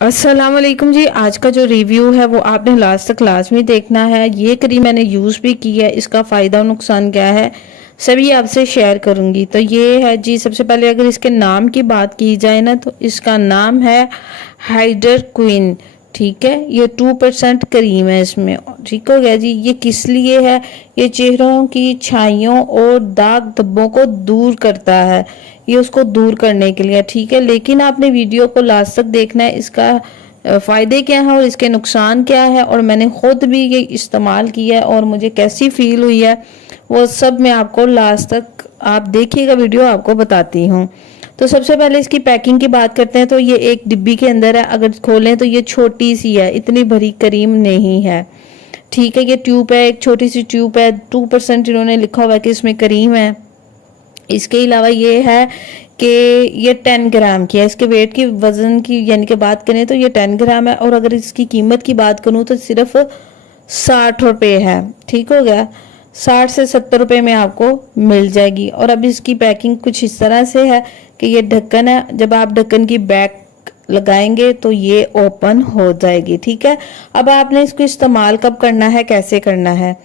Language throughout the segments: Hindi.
अस्सलाम वालेकुम जी। आज का जो रिव्यू है वो आपने लास्ट तक क्लास में देखना है। ये क्रीम मैंने यूज़ भी की है, इसका फ़ायदा और नुकसान क्या है सभी आपसे शेयर करूंगी। तो ये है जी, सबसे पहले अगर इसके नाम की बात की जाए ना तो इसका नाम है हाइड्र क्वीन। ठीक है, ये 2% क्रीम है इसमें। ठीक हो गया जी। ये किस लिए है? ये चेहरों की छाइयों और दाग धब्बों को दूर करता है, ये उसको दूर करने के लिए। ठीक है, लेकिन आपने वीडियो को लास्ट तक देखना है, इसका फ़ायदे क्या है और इसके नुकसान क्या है, और मैंने ख़ुद भी ये इस्तेमाल किया है और मुझे कैसी फ़ील हुई है वो सब मैं आपको लास्ट तक आप देखिएगा वीडियो, आपको बताती हूँ। तो सबसे पहले इसकी पैकिंग की बात करते हैं। तो ये एक डिब्बी के अंदर है, अगर खोलें तो ये छोटी सी है, इतनी भरी क्रीम नहीं है। ठीक है, ये ट्यूब है, एक छोटी सी ट्यूब है, 2% इन्होंने लिखा हुआ है कि इसमें क्रीम है। इसके अलावा ये है कि ये 10 ग्राम की है। इसके वेट की वज़न की यानी कि बात करें तो ये 10 ग्राम है, और अगर इसकी कीमत की बात करूँ तो सिर्फ 60 रुपये है। ठीक हो गया, 60 से 70 रुपये में आपको मिल जाएगी। और अब इसकी पैकिंग कुछ इस तरह से है कि ये ढक्कन है, जब आप ढक्कन की बैक लगाएंगे तो ये ओपन हो जाएगी। ठीक है, अब आपने इसको इस्तेमाल कब करना है, कैसे करना है?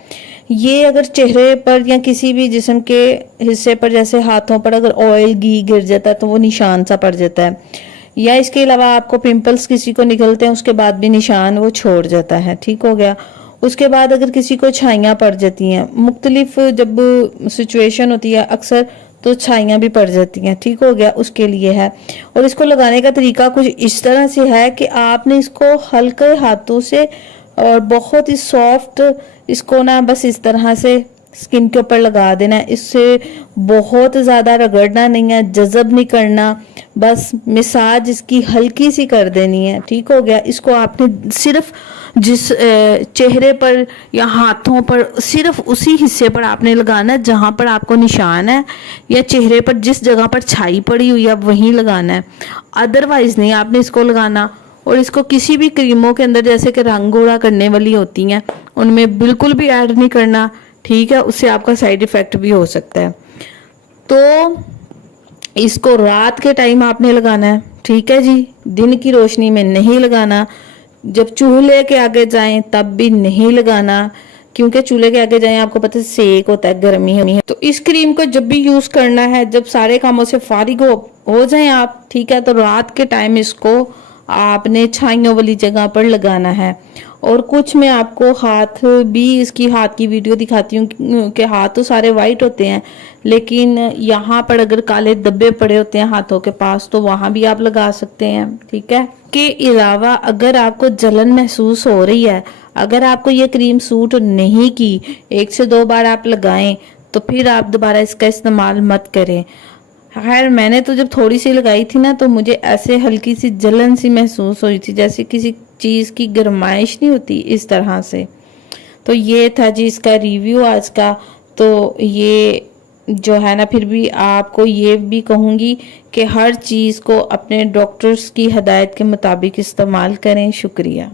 ये अगर चेहरे पर या किसी भी जिस्म के हिस्से पर, जैसे हाथों पर अगर ऑयल घी गिर जाता है तो वो निशान सा पड़ जाता है, या इसके अलावा आपको पिंपल्स किसी को निकलते हैं उसके बाद भी निशान वो छोड़ जाता है। ठीक हो गया। उसके बाद अगर किसी को छाइयाँ पड़ जाती हैं, मुख्तलिफ जब सिचुएशन होती है अक्सर तो छाइयाँ भी पड़ जाती हैं। ठीक हो गया, उसके लिए है। और इसको लगाने का तरीका कुछ इस तरह से है कि आपने इसको हल्के हाथों से और बहुत ही सॉफ्ट इसको ना बस इस तरह से स्किन के ऊपर लगा देना है। इससे बहुत ज़्यादा रगड़ना नहीं है, जज़ब नहीं करना, बस मिसाज इसकी हल्की सी कर देनी है। ठीक हो गया। इसको आपने सिर्फ जिस चेहरे पर या हाथों पर सिर्फ उसी हिस्से पर आपने लगाना है जहाँ पर आपको निशान है, या चेहरे पर जिस जगह पर छाई पड़ी हुई है वहीं लगाना है, अदरवाइज नहीं आपने इसको लगाना। और इसको किसी भी क्रीमों के अंदर जैसे कि रंग गोरा करने वाली होती हैं उनमें बिल्कुल भी ऐड नहीं करना। ठीक है, उससे आपका साइड इफेक्ट भी हो सकता है। तो इसको रात के टाइम आपने लगाना है। ठीक है जी, दिन की रोशनी में नहीं लगाना। जब चूल्हे के आगे जाएं तब भी नहीं लगाना, क्योंकि चूल्हे के आगे जाएं आपको पता है सेक होता है, गर्मी है। तो इस क्रीम को जब भी यूज करना है, जब सारे कामों से फारिग हो जाएं आप, ठीक है, तो रात के टाइम इसको आपने छाइयों वाली जगह पर लगाना है। और कुछ मैं आपको हाथ भी, इसकी हाथ की वीडियो दिखाती हूँ कि हाथ तो सारे वाइट होते हैं, लेकिन यहाँ पर अगर काले धब्बे पड़े होते हैं हाथों के पास तो वहां भी आप लगा सकते हैं। ठीक है, के अलावा अगर आपको जलन महसूस हो रही है, अगर आपको ये क्रीम सूट नहीं की, 1 से 2 बार आप लगाएं तो फिर आप दोबारा इसका इस्तेमाल मत करें। खैर मैंने तो जब थोड़ी सी लगाई थी ना तो मुझे ऐसे हल्की सी जलन सी महसूस हुई थी, जैसे किसी चीज़ की गरमाइश नहीं होती, इस तरह से। तो ये था जी इसका रिव्यू आज का। तो ये जो है ना, फिर भी आपको ये भी कहूँगी कि हर चीज़ को अपने डॉक्टर्स की हदायत के मुताबिक इस्तेमाल करें। शुक्रिया।